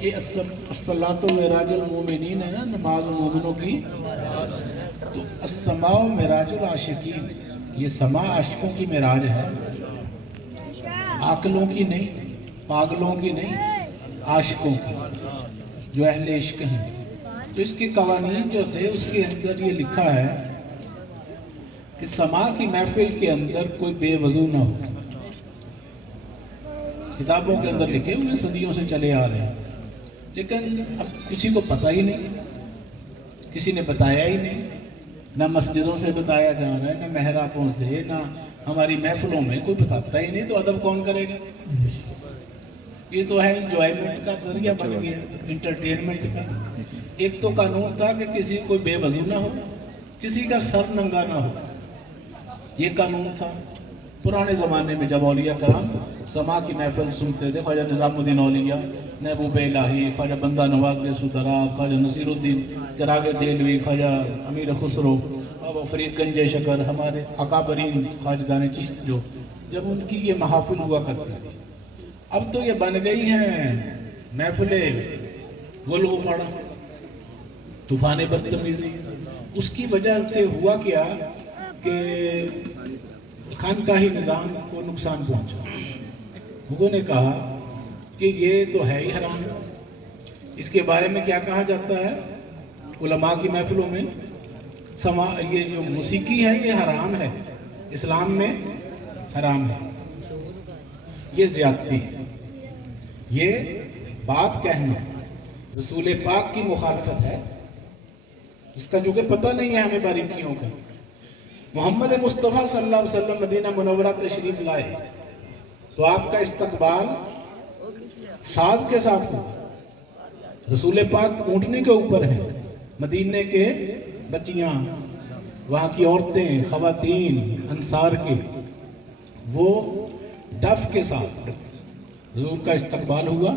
یہ الصلاۃ معراج المومنین ہے نا، نماز مومنوں کی، تو السماء معراج العاشقین، یہ سما عاشقوں کی معراج ہے، عاقلوں کی نہیں، پاگلوں کی نہیں، عاشقوں کی جو اہل عشق ہیں۔ تو اس کے قوانین جو تھے اس کے اندر یہ لکھا ہے کہ سما کی محفل کے اندر کوئی بے وضو نہ ہو۔ کتابوں کے اندر لکھے ہوئے صدیوں سے چلے آ رہے ہیں، لیکن اب کسی کو پتہ ہی نہیں، کسی نے بتایا ہی نہیں، نہ مسجدوں سے بتایا جا رہا ہے، نہ محرابوں سے، نہ ہماری محفلوں میں کوئی بتاتا ہی نہیں، تو ادب کون کرے گا؟ یہ تو ہے انجوائمنٹ کا ذریعہ بن گیا، انٹرٹینمنٹ کا۔ ایک تو قانون تھا کہ کسی کوئی بے وضو نہ ہو، کسی کا سر ننگا نہ ہو، یہ قانون تھا پرانے زمانے میں جب اولیاء کرام سما کی محفل سنتے تھے۔ خواجہ نظام الدین اولیاء، محبوب الہی، خواجہ بندہ نواز گیس دراز، خواجہ نصیر الدین چراغ دہلوی، خواجہ امیر خسرو اور فرید گنج شکر، ہمارے اکابرین خواجگان چشت، جو جب ان کی یہ محافل ہوا کرتی تھی۔ اب تو یہ بن گئی ہیں محفلیں گل گپاڑا، طوفان بدتمیزی۔ اس کی وجہ سے ہوا کیا کہ خانقاہی نظام کو نقصان پہنچا۔ لوگوں نے کہا کہ یہ تو ہے ہی حرام، اس کے بارے میں کیا کہا جاتا ہے علماء کی محفلوں میں؟ یہ جو موسیقی ہے یہ حرام ہے، اسلام میں حرام ہے، یہ زیادتی ہے، یہ بات کہنا رسول پاک کی مخالفت ہے، اس کا جو کہ پتہ نہیں ہے ہمیں باریکیوں کا۔ محمد مصطفیٰ صلی اللہ علیہ وسلم مدینہ منورہ تشریف لائے تو آپ کا استقبال ساز کے ساتھ ہوا۔ رسول پاک اونٹنے کے اوپر ہیں، مدینے کے بچیاں، وہاں کی عورتیں، خواتین انصار کے، وہ ڈف کے ساتھ حضور کا استقبال ہوا،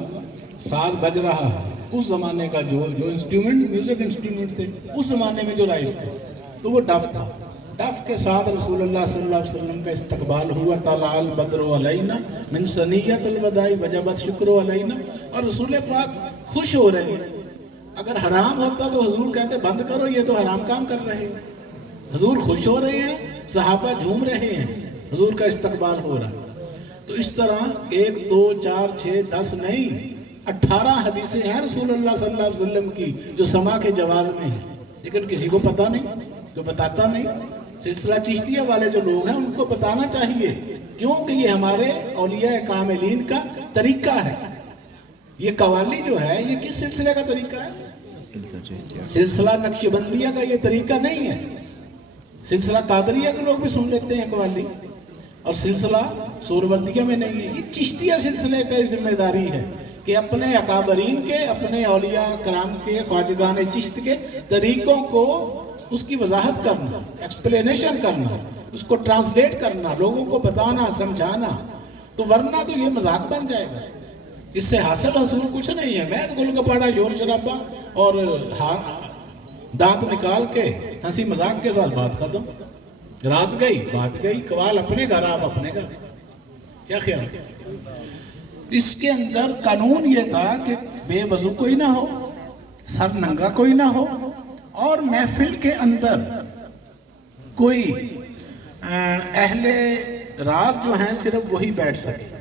ساز بج رہا ہے۔ اس زمانے کا جو انسٹرومنٹ، میوزک انسٹرومنٹ تھے اس زمانے میں جو رائج تھے، تو وہ ڈف تھا۔ ڈف کے ساتھ رسول اللہ صلی اللہ علیہ وسلم کا استقبال ہوا۔ طلع البدر علینا من ثنیۃ الوداع وجبت شکر علینا، اور رسول پاک خوش ہو رہے ہیں۔ اگر حرام ہوتا تو حضور کہتے بند کرو، یہ تو حرام کام کر رہے ہیں۔ حضور خوش ہو رہے ہیں، صحابہ جھوم رہے ہیں، حضور کا استقبال ہو رہا ہے۔ تو اس طرح 1 2 4 6 10 نہیں، 18 حدیثیں ہیں رسول اللہ صلی اللہ علیہ وسلم کی جو سما کے جواز میں ہیں، لیکن کسی کو پتہ نہیں، جو بتاتا نہیں۔ سلسلہ چشتیہ والے جو لوگ ہیں ان کو بتانا چاہیے، کیونکہ یہ ہمارے اولیاء کاملین کا طریقہ ہے۔ یہ قوالی جو ہے یہ کس سلسلے کا طریقہ ہے؟ سلسلہ نقشبندیہ کا یہ طریقہ نہیں ہے۔ سلسلہ قادریہ کے لوگ بھی سن لیتے ہیں قوالی، اور سلسلہ سہروردیہ میں نہیں ہے۔ یہ چشتیہ سلسلے کا ذمہ داری ہے کہ اپنے اکابرین کے، اپنے اولیاء کرام کے، خواجگان چشت کے طریقوں کو، اس کی وضاحت کرنا، ایکسپلینیشن کرنا، اس کو ٹرانسلیٹ کرنا، لوگوں کو بتانا، سمجھانا، تو ورنہ تو یہ مذاق بن جائے گا۔ اس سے حاصل کچھ نہیں ہے، میں گل گپاڑا، شور شرابہ اور دانت نکال کے ہنسی مذاق کے ساتھ بات ختم، رات گئی بات گئی، قوال اپنے گھر، آپ اپنے گھر، کیا خیال؟ اس کے اندر قانون یہ تھا کہ بے وضو کوئی نہ ہو، سر ننگا کوئی نہ ہو، اور محفل کے اندر کوئی اہل راز جو ہیں صرف وہی بیٹھ سکے،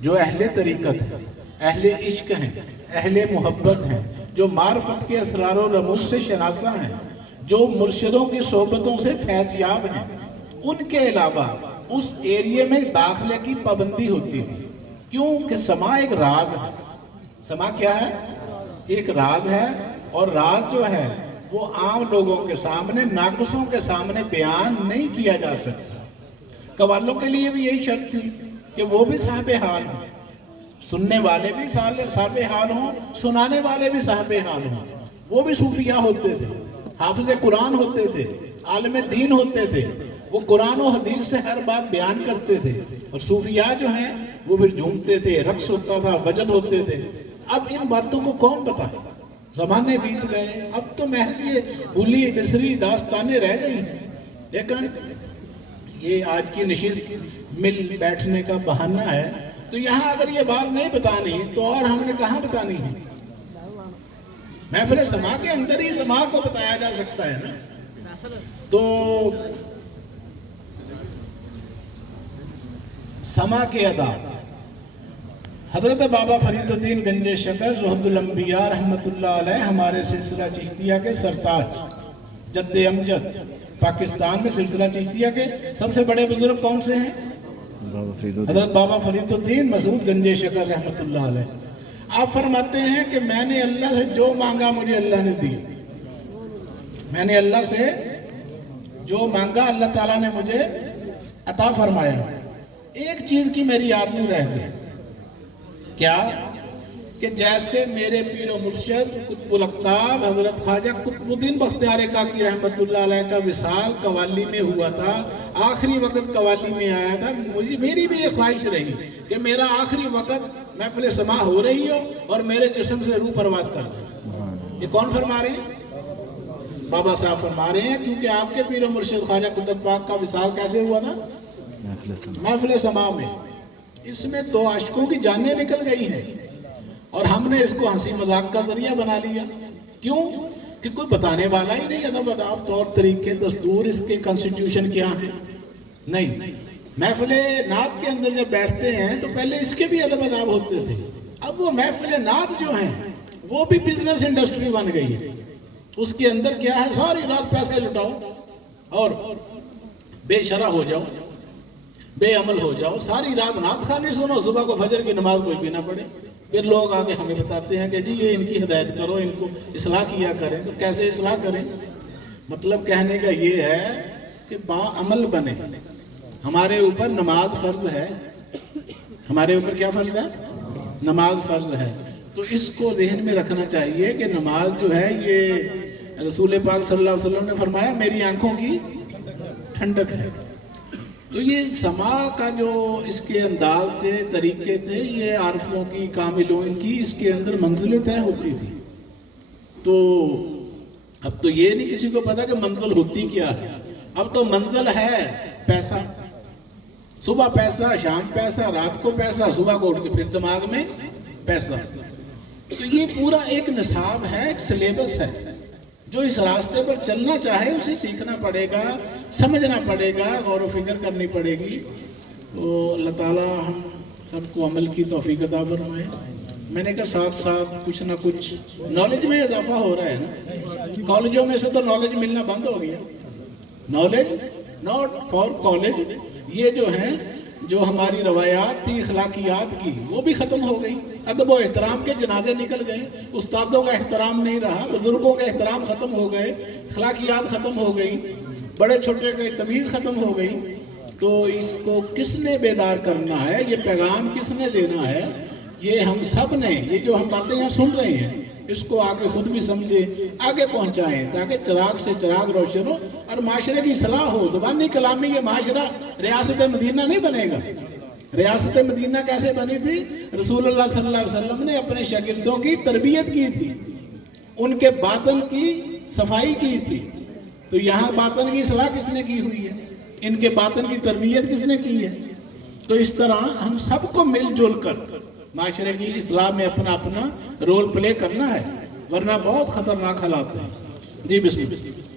جو اہل طریقت ہیں، اہل عشق ہیں، اہل محبت ہیں، جو معرفت کے اسرار و رموز سے شناسا ہیں، جو مرشدوں کی صحبتوں سے فیض یاب ہیں، ان کے علاوہ اس ایریے میں داخلے کی پابندی ہوتی تھی۔ کیوں کہ سما ایک راز ہے۔ سما کیا ہے؟ ایک راز ہے، اور راز جو ہے وہ عام لوگوں کے سامنے، ناقصوں کے سامنے بیان نہیں کیا جا سکتا۔ قوالوں کے لیے بھی یہی شرط تھی کہ وہ بھی صاحب حال ہوں، سننے والے بھی صاحب حال ہوں، سنانے والے بھی صاحب حال ہوں۔ وہ بھی صوفیاء ہوتے تھے، حافظ قرآن ہوتے تھے، عالم دین ہوتے تھے، وہ قرآن و حدیث سے ہر بات بیان کرتے تھے، اور صوفیاء جو ہیں وہ پھر جھومتے تھے، رقص ہوتا تھا، وجد ہوتے تھے۔ اب ان باتوں کو کون بتائے؟ زمانے بیت گئے، اب تو محض یہ بھولی بسری داستانیں رہ گئی ہیں۔ لیکن یہ آج کی نشست مل بیٹھنے کا بہانہ ہے، تو یہاں اگر یہ بات نہیں بتانی تو اور ہم نے کہاں بتانی ہے؟ محفل سما کے اندر ہی سما کو بتایا جا سکتا ہے نا. تو سما کے ادا حضرت بابا فرید الدین گنج شکر زہد الانبیاء رحمت اللہ علیہ ہمارے سلسلہ چشتیہ کے سرتاج جد امجد. پاکستان میں سلسلہ چشتیہ کے سب سے بڑے بزرگ کون سے ہیں؟ حضرت بابا فرید الدین مسعود گنج شکر رحمت اللہ علیہ. آپ فرماتے ہیں کہ میں نے اللہ سے جو مانگا مجھے اللہ نے دی. میں نے اللہ سے جو مانگا اللہ تعالیٰ نے مجھے عطا فرمایا. ایک چیز کی میری آرزو رہ گئی. کیا؟ کہ جیسے میرے پیر و مرشد قطب الاقطاب حضرت خواجہ قطب الدین بختیار کاکی رحمت اللہ علیہ کا وصال قوالی میں ہوا تھا, آخری وقت قوالی میں آیا تھا. میری بھی ایک خواہش رہی کہ میرا آخری وقت محفل سما ہو رہی ہو اور میرے جسم سے روح پرواز کر دے. یہ کون فرما رہے ہیں؟ بابا صاحب فرما رہے ہیں, کیونکہ آپ کے پیر و مرشد خواجہ قطب پاک کا وصال کیسے ہوا تھا؟ محفل سما میں. اس میں دو عاشقوں کی جانیں نکل گئی ہیں اور ہم نے اس کو ہنسی مذاق کا ذریعہ بنا لیا. کیوں؟ کہ کوئی بتانے والا ہی نہیں ادب اداب طور طریقے دستور اس کے کنسٹیٹیوشن کیا ہیں. نہیں, محفل نعت کے اندر جب بیٹھتے ہیں تو پہلے اس کے بھی ادب اداب ہوتے تھے. اب وہ محفل نعت جو ہیں وہ بھی بزنس انڈسٹری بن گئی ہے. اس کے اندر کیا ہے؟ ساری رات پیسے لٹاؤ اور بے شرح ہو جاؤ, بے عمل ہو جاؤ, ساری رات نعت خوانی سنو, صبح کو فجر کی نماز کوئی بھی نہ پڑھے. پھر لوگ آگے ہمیں بتاتے ہیں کہ جی یہ ان کی ہدایت کرو, ان کو اصلاح کیا کریں. تو کیسے اصلاح کریں؟ مطلب کہنے کا یہ ہے کہ با عمل بنے. ہمارے اوپر نماز فرض ہے. ہمارے اوپر کیا فرض ہے؟ نماز فرض ہے. تو اس کو ذہن میں رکھنا چاہیے کہ نماز جو ہے یہ رسول پاک صلی اللہ علیہ وسلم نے فرمایا میری آنکھوں کی ٹھنڈک ہے. تو یہ سما کا جو اس کے انداز تھے, طریقے تھے, یہ عارفوں کی, کاملوں کی اس کے اندر منزلیں طے ہوتی تھی. تو اب تو یہ نہیں کسی کو پتا کہ منزل ہوتی کیا ہے. اب تو منزل ہے پیسہ. صبح پیسہ, شام پیسہ, رات کو پیسہ, صبح کو اٹھ کے پھر دماغ میں پیسہ. تو یہ پورا ایک نصاب ہے, ایک سلیبس ہے. جو اس راستے پر چلنا چاہے اسے سیکھنا پڑے گا, سمجھنا پڑے گا, غور و فکر کرنی پڑے گی. تو اللہ تعالیٰ ہم سب کو عمل کی توفیق عطا فرمائے. میں نے کہا ساتھ ساتھ کچھ نہ کچھ نالج میں اضافہ ہو رہا ہے نا. کالجوں میں سے تو نالج ملنا بند ہو گیا. نالج ناٹ فار کالج, یہ جو ہیں جو ہماری روایات تھی اخلاقیات کی وہ بھی ختم ہو گئی. ادب و احترام کے جنازے نکل گئے. استادوں کا احترام نہیں رہا, بزرگوں کا احترام ختم ہو گئے, اخلاقیات ختم ہو گئی, بڑے چھوٹے کا تمیز ختم ہو گئی. تو اس کو کس نے بیدار کرنا ہے؟ یہ پیغام کس نے دینا ہے؟ یہ ہم سب نے. یہ جو ہم باتیں یہاں سن رہے ہیں اس کو آگے خود بھی سمجھیں, آگے پہنچائیں, تاکہ چراغ سے چراغ روشن ہو اور معاشرے کی اصلاح ہو. زبانی کلامی یہ معاشرہ ریاست مدینہ نہیں بنے گا. ریاست مدینہ کیسے بنی تھی؟ رسول اللہ صلی اللہ علیہ وسلم نے اپنے شاگردوں کی تربیت کی تھی, ان کے باطن کی صفائی کی تھی. تو یہاں باطن کی اصلاح کس نے کی ہوئی ہے؟ ان کے باطن کی تربیت کس نے کی ہے؟ تو اس طرح ہم سب کو مل جل کر معاشرے کی اصلاح میں اپنا اپنا رول پلے کرنا ہے, ورنہ بہت خطرناک حالات ہیں. جی بسم اللہ.